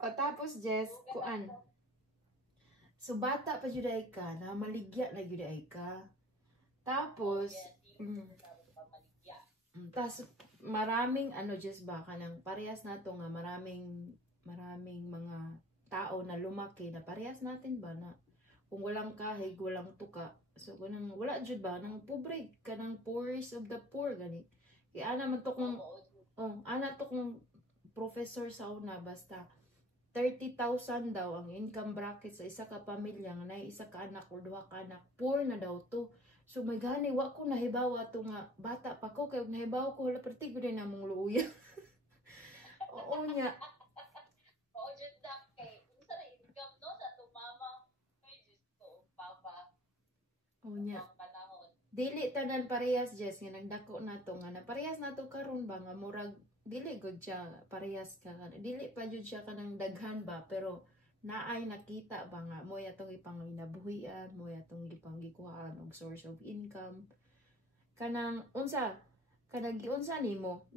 O tapos Jess, kuan. So bata pa jud ay ka, na maligya na jud ay ka. Tapos tas maraming ano Jess ba kanang parehas nato nga maraming mga tao na lumaki na parehas natin ba na kung walang kahig, walang tuka. So kanang wala jud ba nang pobre kanang poorest of the poor gani. Kaya ana man to kung ana to kung professor sa una basta 30,000 daw ang income bracket sa isa ka pamilya nga nay isa ka anak o duha ka anak, poor na daw to. So may gani wa ko nahibawa to nga bata pa ko kay nahibaw ko wala perti gud na mong luya. Oo nya. Oo jud na kay unsa na income no sa to mama kay just to papa. Oo nya. Dili tanan parehas Jess nga nagdako na to nga na parehas na to karon ba nga murag dili gud siya parehas ka dili pa jud siya kanang daghan ba pero naay nakita ba nga mo atong ipanginabuhian mo atong ipangikuhaan og source of income kanang unsa kanang giunsa nimo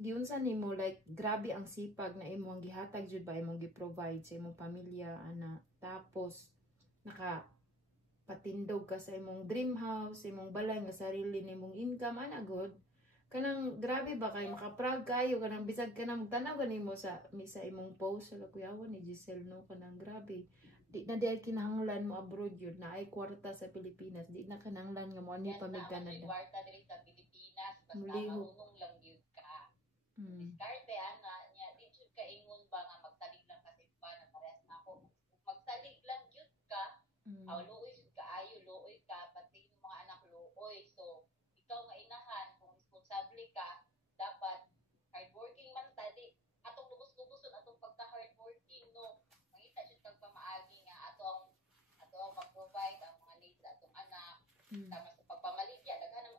like grabe ang sipag na imong gihatag jud ba imong gi-provide sa imong pamilya ana tapos naka patindog ka sa imong dream house, imong balay nga sarili nimong income ana god. Kanang grabe ba kay maka-proud kayo kanang bisag ka na magtanaw ganimo sa imong post sa kuyawan ni Giselle no kanang grabe. Di na dahil kinahanglan mo abroad yun na ay kwarta sa Pilipinas. Di na kinahanglan nga mo ani pa mig Canada. Kwarta diri sa Pilipinas basta marunong lang gyud ka. Diskarte ana nya di jud ka ingon ba nga magsalig lang kasi ba na parehas na ako. Magsalig lang gyud ka. Luoy jud kaayo, luoy ka pati yung mga anak luoy. So ikaw nga inahan kung responsable ka, dapat hardworking man tadi. Atong lubos-luboson atong pagka-hardworking no. Mangita jud kag pamaagi nga atong mag-provide ang mga needs sa atong anak. Tama sa pagpamaligya daghan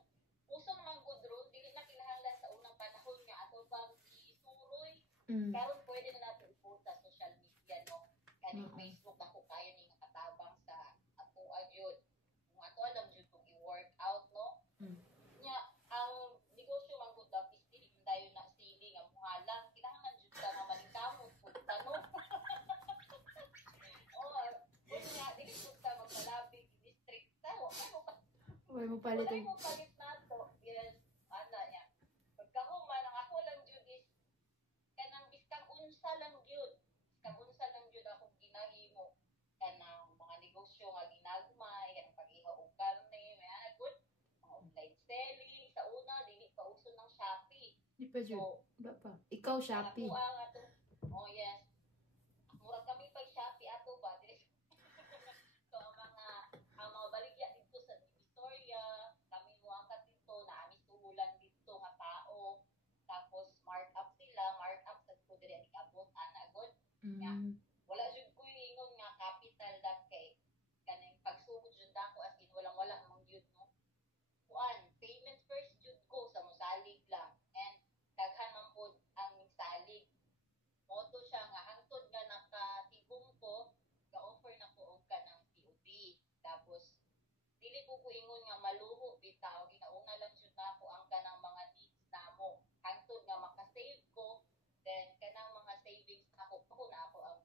uso naman good road dili na kinahanglan sa unang panahon nga ato bang isuroy. Karon pwede na nato i-post sa social media no. Kaning Facebook ako kayo ni nga katabang sa ato agyod. Kung ato alam jud kung i-work out no. Nya ang negosyo man gud dapat dili dayon na sili nga muhalang kinahanglan jud ka nga manikamot pud no. Nga dili pud ka magpalabig district sa Way mo palit nato. Yes, ana nya. Pagkahuman ang ako lang jud is kanang biskang unsa lang gyud. Biskang unsa lang gyud akong ginahimo kanang mga negosyo nga ginagmay, kanang pag-ihaw og karne, may good online selling sa una dili pa uso ng Shopee. Di pa jud. Pa. Ikaw Shopee. Oh yes. Murag kami pa Shopee ato ba dili. So ang mga baligya dito sa Victoria, kami mo angkat dito na amis tuhulan dito nga tao. Tapos markup sa ko diri ani abot ana good. Wala jud ko ingon nga capital dat kay kaning pagsugod jud ako as in wala mong jud no. Kuan, payment first jud ko sa mosalig lang and daghan man pod ang salig. Moto siya nga hangtod nga nakatibong ko, ga-offer na ko og kanang POD. Tapos dili ko ingon nga maluho bitaw, ginauna lang jud nako ang kanang mga needs namo. Hangtod nga maka-save ko, then kanang mga savings nako na ako ang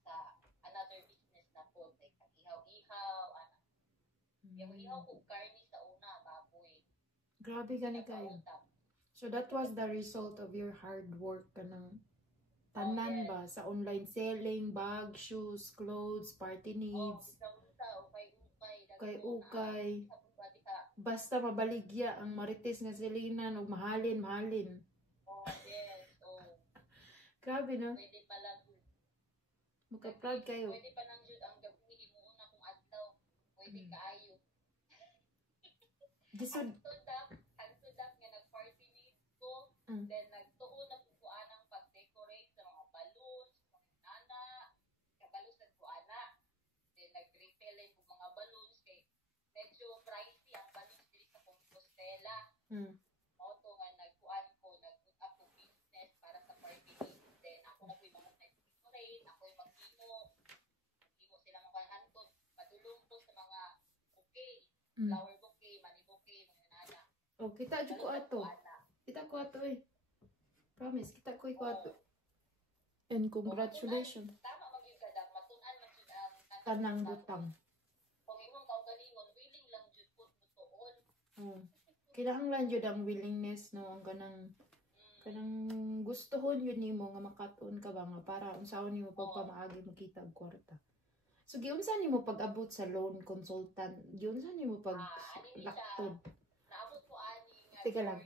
sa another business na po, like ihaw-ihaw, ana. Ihaw ko karni sa una, baboy. Grabe gani kayo. So that was the result of your hard work kanang tanan ba sa online selling, bag, shoes, clothes, party needs. Kay ukay. Basta mabaligya ang marites nga Selena no mahalin. Oh yes, oh. Grabe no. Pwede pa lang. Maka-proud kayo. Pwede pa nang jud ang gabi himuon akong adlaw. Pwede kaayo. Hangtod nga nag-party needs ko. Then nagtuon na po anang pag-decorate sa mga balloons, mga nana, kabalus sa kuana. Then nag-refill po mga balloons kay medyo pricey ang balloons diri sa Compostela. Moto nga nagkuan ko, nag-put up ko business para sa party needs. Then ako na po yung mga nag-decorate, ako yung maghimo sila mga hantod, padulong po sa mga flower bouquet, money bouquet, mga nana. Oh, kita jud ko ato. Kita ko ato eh. Promise, kita ko ato. And congratulations. Tama magyud ka dag matun-an man jud ang Tanang butang. kung imong kaugalingon willing lang jud pud mutuon. Oh. Kinahanglan jud ang willingness no ang kanang gustohon yun nimo nga makatuon ka ba nga para unsaon nimo pagpamaagi makita og kwarta. So giunsa nimo pag-abot sa loan consultant? Giunsa nimo pag Ani ni siya laktod? naabot ko ani nga Teka lang.